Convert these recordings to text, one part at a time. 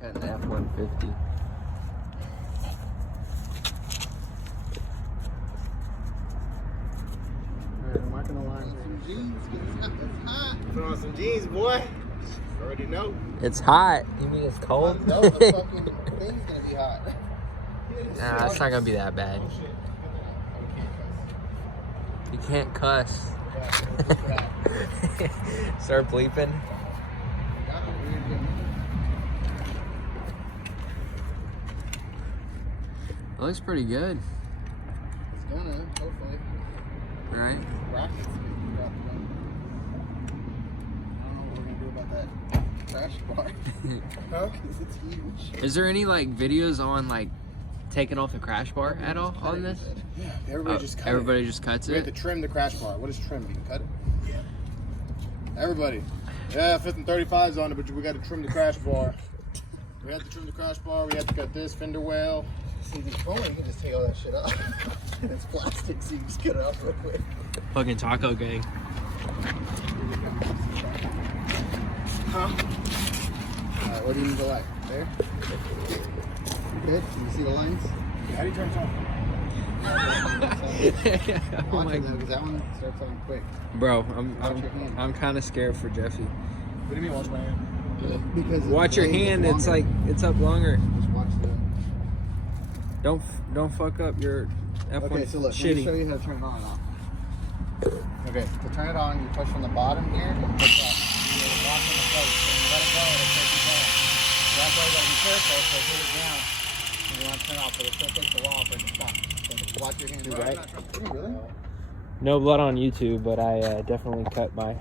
Cutting the F-150. Alright, I'm marking the line. Some jeans, it's hot. Put on some jeans, boy. You already know. It's hot. You mean it's cold? No, the fucking thing's gonna be hot. Nah, it's not gonna be that bad. You can't cuss. Start bleeping. It looks pretty good. It's gonna, hopefully. Right? Brackets get dropped down. I don't know what we're gonna do about that crash bar. Huh? Because it's huge. Is there any like videos on like taking off the crash bar at all on this? Yeah, everybody just cuts Everybody it. just cuts We have it? to trim the crash bar. What is trim? You can cut it? Yeah. Everybody. Yeah, 5th and 35's on it, but we got to trim the crash bar. We have to trim the crash bar. We have to cut this fender well. See, the phone, you can just take all that shit off. It's plastic, so you just cut it off real quick. Fucking taco gang. Huh? Alright, where do you need the light? There? Good? Can you see the lines? How do you turn it off? Oh my God. Because that one starts on quick. Bro, I'm kind of scared for Jeffy. What do you mean watch my hand? Because Watch your hand. It's like it's up longer. Just watch the... Don't fuck up your F1 Okay, so look, let me shitty. show you how to turn it on and off. Okay, to turn it on, you push from the bottom here and push up. You need to lock in the place. When you let it go, it'll take you down. So that's why you gotta be careful, so hold it down. And you want to turn it off, but it still takes a while for it to stop. So watch your hand. Right. Really? No blood on YouTube, but I definitely cut my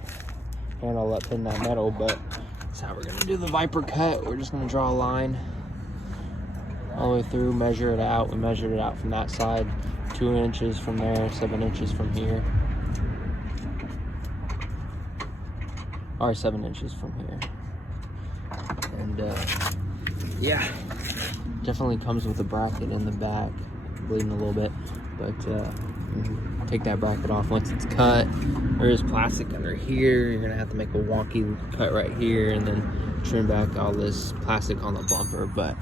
handle up in that metal. But that's how we're gonna do the Viper cut. We're just gonna draw a line all the way through, measure it out. We measured it out from that side, 2 inches from there, 7 inches from here, or 7 inches from here. And yeah, definitely comes with a bracket in the back, bleeding a little bit, but take that bracket off once it's cut. There is plastic under here. You're gonna have to make a wonky cut right here and then trim back all this plastic on the bumper, but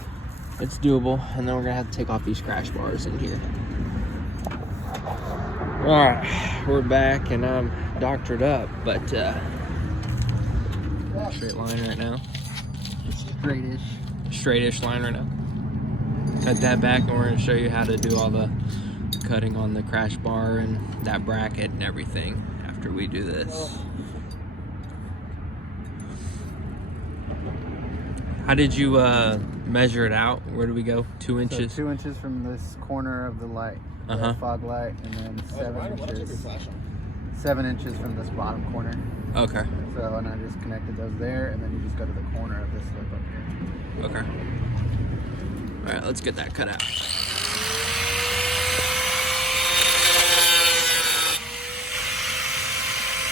it's doable. And then we're gonna have to take off these crash bars in here. All right, we're back and I'm doctored up, but straight line right now. Straightish line right now. Cut that back and we're gonna show you how to do all the cutting on the crash bar and that bracket and everything after we do this. How did you measure it out? Where do we go? 2 inches? So 2 inches from this corner of the light, the fog light, and then 7 inches from this bottom corner. Okay. So, and I just connected those there, and then you just go to the corner of this lip up here. Okay. All right, let's get that cut out.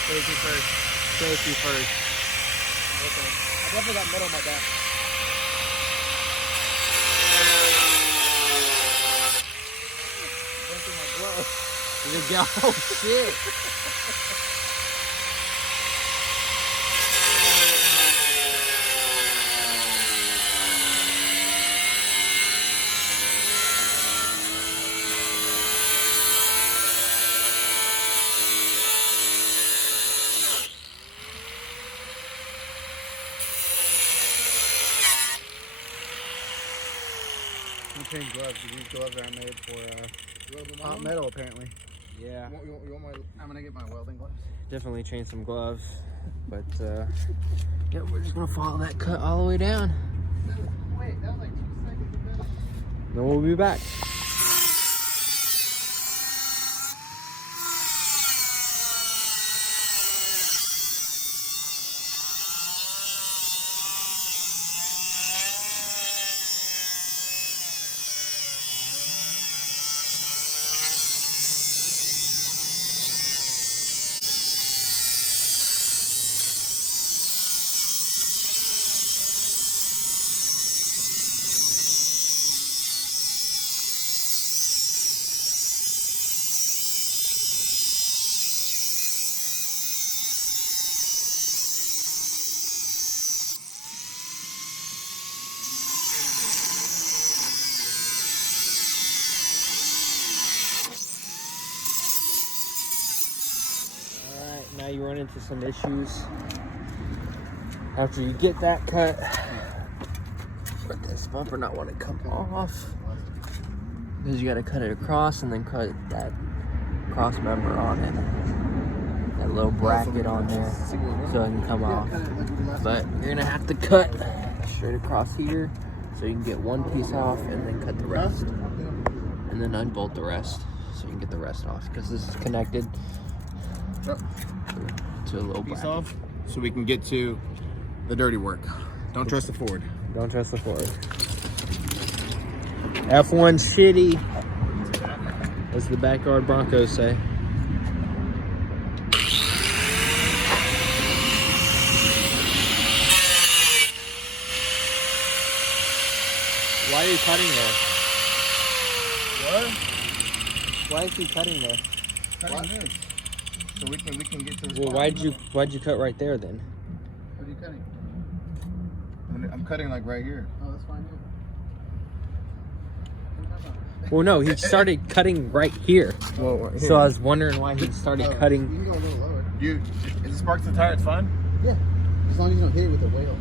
Safety first. Safety first. Okay. I definitely got metal on my back. Went through my glove. Oh shit. I'm change gloves. These gloves are made for hot metal, apparently. Yeah. You want my, I'm gonna get my welding gloves. Definitely change some gloves, but yeah, we're just gonna follow that cut all the way down. Wait, that was like 2 seconds of metal. Then we'll be back. you run into some issues after you get that cut. But this bumper not want to come off because you got to cut it across and then cut that cross member on it. That little bracket on there so it can come off. But you're gonna have to cut straight across here so you can get one piece off and then cut the rest. And then unbolt the rest so you can get the rest off because this is connected to a little Piece bracket. off so we can get to the dirty work. Don't trust the Ford. Don't trust the Ford. F1 shitty, as the backyard Broncos say. Why are you cutting there? What? Why is he cutting there? Cutting this. So we can get to this. Well, why'd you cut right there then? What are you cutting? I'm cutting like right here. Oh, that's fine. Well, no, he started cutting right here. Well, So I was wondering why he started cutting. You can go a little lower. Is it sparks the tire? It's fine? Yeah. As long as you don't hit it with the wheel.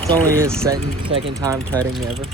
It's only his second time cutting ever.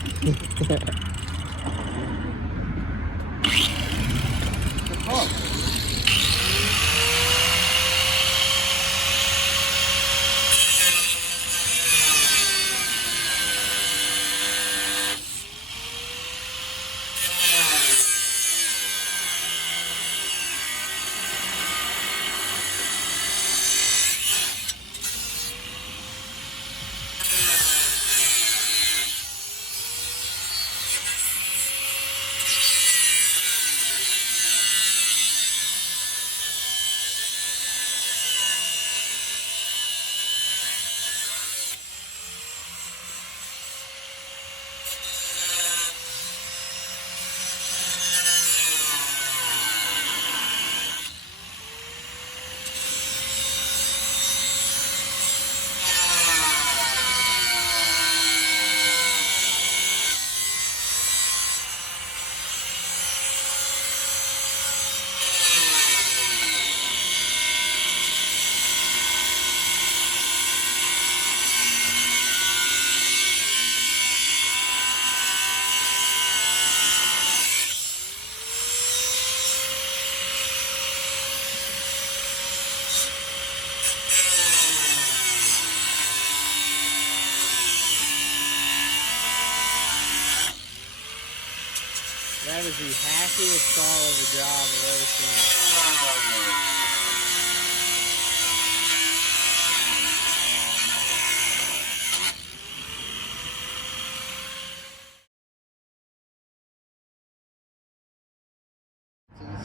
That is the hackiest stall of a job I've ever seen.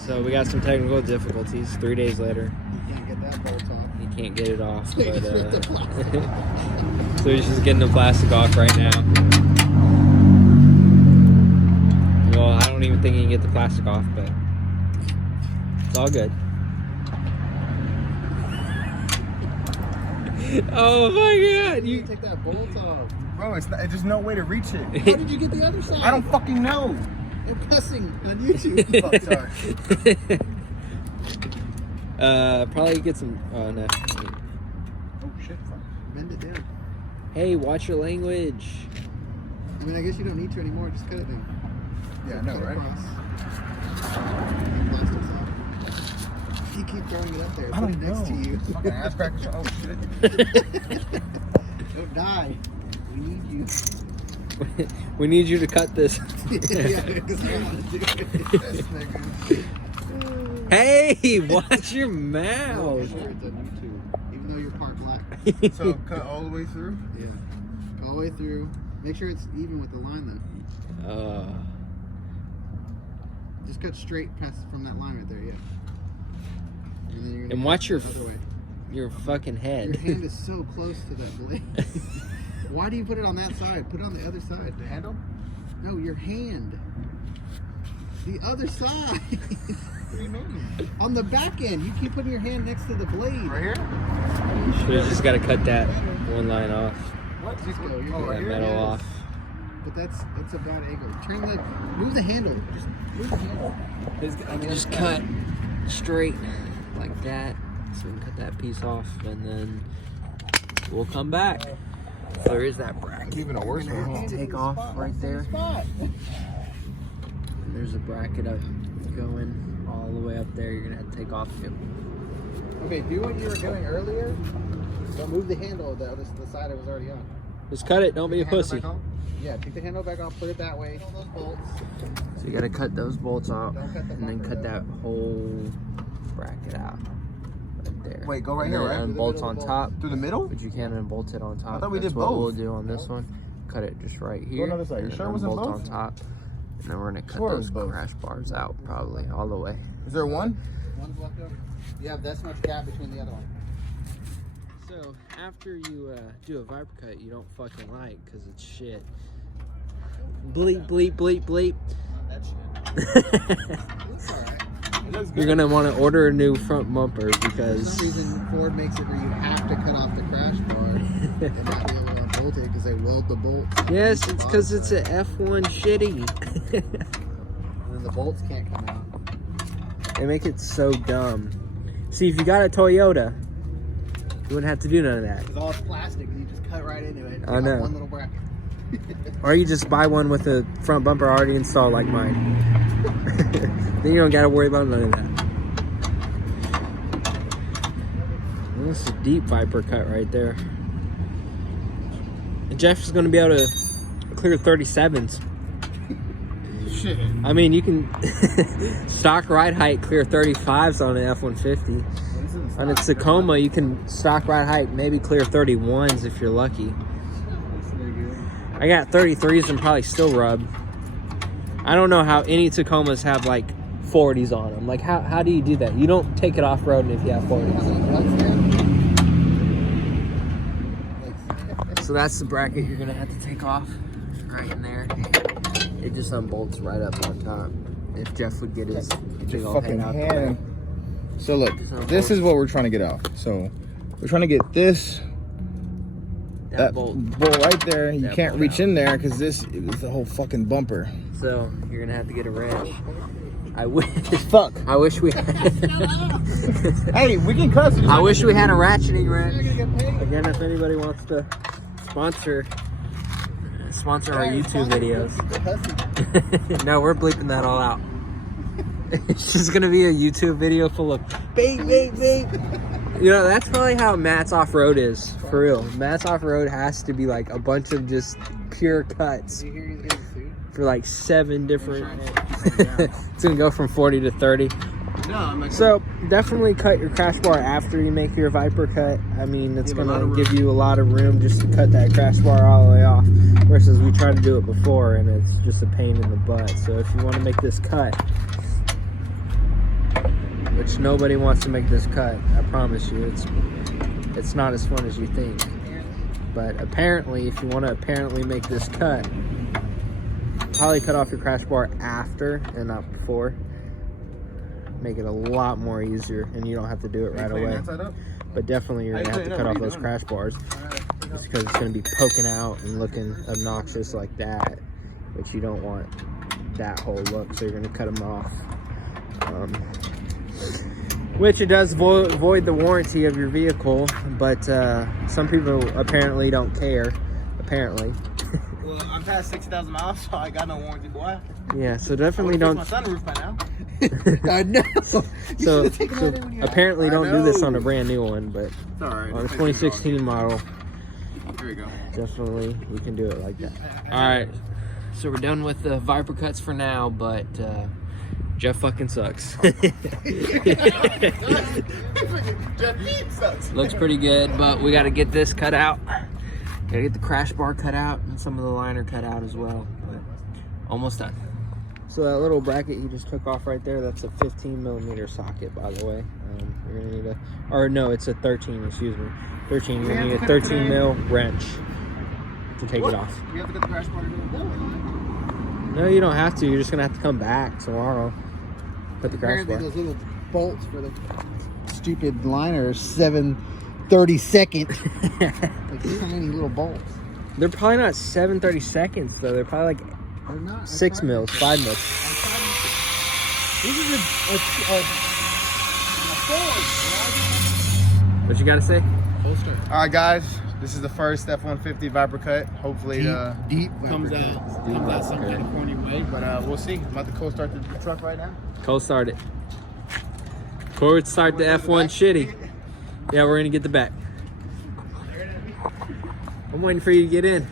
So we got some technical difficulties 3 days later. You can't get that bolt off. He can't get it off, but so he's just getting the plastic off right now. Well, I don't even think he can get the plastic off, but it's all good. Oh my god! You take that bolt off. Bro, there's no way to reach it. How did you get the other side? I don't fucking know. They're cussing on YouTube. Fuck, sorry. Probably get some. Oh no. Oh shit, fuck. Bend it down. Hey, watch your language. I mean, I guess you don't need to anymore. Just cut it then. Yeah, I know, right? Plastic's off. You keep throwing it up there. I Put don't it next know. to you. Fucking ass crackers. Oh shit. Don't die. We need you. We need you to cut this. Yeah, because I want to do it. This nigga. Hey, watch your mouth. Sure, it's on YouTube. Even though you're part black. So cut all the way through? Yeah. Go all the way through. Make sure it's even with the line though. Just cut straight past from that line right there, yeah. And then you're gonna And watch your the other way. your fucking head. Your hand is so close to that blade. Why do you put it on that side? Put it on the other side. The handle? No, your hand. The other side. What do you mean? On the back end. You keep putting your hand next to the blade. Right here? You just gotta cut that one line off. What? Just go. You're Oh, good. right That here? metal Yes. off. But that's a bad angle. Turn the move the handle. Just move the handle. Just cut straight like that. So we can cut that piece off and then we'll come back. So there is that bracket. Even a worse one. Take off right there. And there's a bracket up going all the way up there. You're gonna have to take off too. Okay, do what you were doing earlier. Don't move the handle of the side it was already on. Just cut it, don't be a Take the handle pussy. back on. Yeah, take the handle back off, put it that way. Those bolts. So you gotta cut those bolts out Don't cut the and then bumper, cut that whole bracket out. Right there. Wait, go right And here, then right? Bolts Through on the top. Through the middle? But you can unbolt it on top. I thought we That's did what both. we'll do on this one. Cut it just right here. another side. You and sure it then wasn't unbolt both? on top. And then we're gonna cut Sure it those was both. crash bars out probably all the way. Is there one? One's left over. You have this much gap between the other one. So after you do a viper cut you don't fucking like because it's shit. Bleep, bleep, bleep, bleep. You're gonna want to order a new front bumper For because some reason, Ford makes it where you have to cut off the crash bar and not be able to unbolt it because they weld the bolts. yes, it's because it's a F-1 shitty. And then the bolts can't come out. They make it so dumb. See, if you got a Toyota, you wouldn't have to do none of that. It's all plastic and you just cut right into it. I Take know. off one little bracket. Or you just buy one with a front bumper already installed like mine. Then you don't gotta worry about none of that. Well, that's a deep viper cut right there. And Jeff is gonna be able to clear 37s. Shit. I mean, you can stock ride height clear 35s on an F-150. On a Tacoma, you can stock ride height maybe clear 31s if you're lucky. I got 33s and probably still rub. I don't know how any Tacomas have like 40s on them. Like how do you do that? You don't take it off road if you have 40s. So that's the bracket you're gonna have to take off right in there. It just unbolts right up on top. If Jeff would get his big old head Fucking out the way. hand. So look, this is what we're trying to get out. So we're trying to get this that bolt right there. You That can't bolt reach out. in there because this is the whole fucking bumper. So you're gonna have to get a wrench. I wish. Fuck. I wish we had. Hey, we can cuss. I wish we had a ratcheting wrench. Again, if anybody wants to sponsor our YouTube videos. No, we're bleeping that all out. It's just gonna be a YouTube video full of beep, beep, beep. You know, that's probably how Matt's off-road is, for real. Matt's off-road has to be like a bunch of just pure cuts for like 7 different. It's gonna go from 40 to 30. So definitely cut your crash bar after you make your viper cut. I mean, it's gonna give you a lot of room just to cut that crash bar all the way off. Versus we tried to do it before and it's just a pain in the butt. So if you want to make this cut, which nobody wants to make this cut, I promise you, it's not as fun as you think. But apparently, if you want to apparently make this cut, probably cut off your crash bar after and not before. Make it a lot more easier, and you don't have to do it right away. But definitely, you're gonna have to cut off those crash bars, just because it's gonna be poking out and looking obnoxious like that. But you don't want that whole look, so you're gonna cut them off. Which it does void the warranty of your vehicle, but some people apparently don't care. Apparently. Well, I'm past 60,000 miles, so I got no warranty, boy. Yeah, so definitely I don't. my sunroof by now. I know. So apparently don't do this on a brand new one, but It's alright. on a 2016 model, Here we go. definitely you can do it like that. All right, so we're done with the viper cuts for now, but Jeff fucking sucks. Looks pretty good, but we got to get this cut out. Gotta get the crash bar cut out and some of the liner cut out as well. But almost done. So that little bracket you just took off right there, that's a 15mm socket, by the way. You're gonna need a, or no, it's a 13, excuse me. 13, you're gonna need a 13mm wrench to take it off. You have to get the crash bar to do it. No, you don't have to. You're just gonna have to come back tomorrow. Put the crash Apparently bar. those little bolts for the stupid liner are 7/32. Like, there's how many little bolts? They're probably not 7/32 though. They're probably like They're not. 6 mils, 5 mils. This is a What you gotta say? All right, guys. This is the first F-150 Viper cut. Hopefully, Deep comes Viper out some kind of corny way, but we'll see. I'm about to cold start the truck right now. Cold start it. Cold start the F1 shitty. Yeah, we're gonna get the back. I'm waiting for you to get in.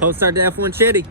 Cold start the F1 shitty.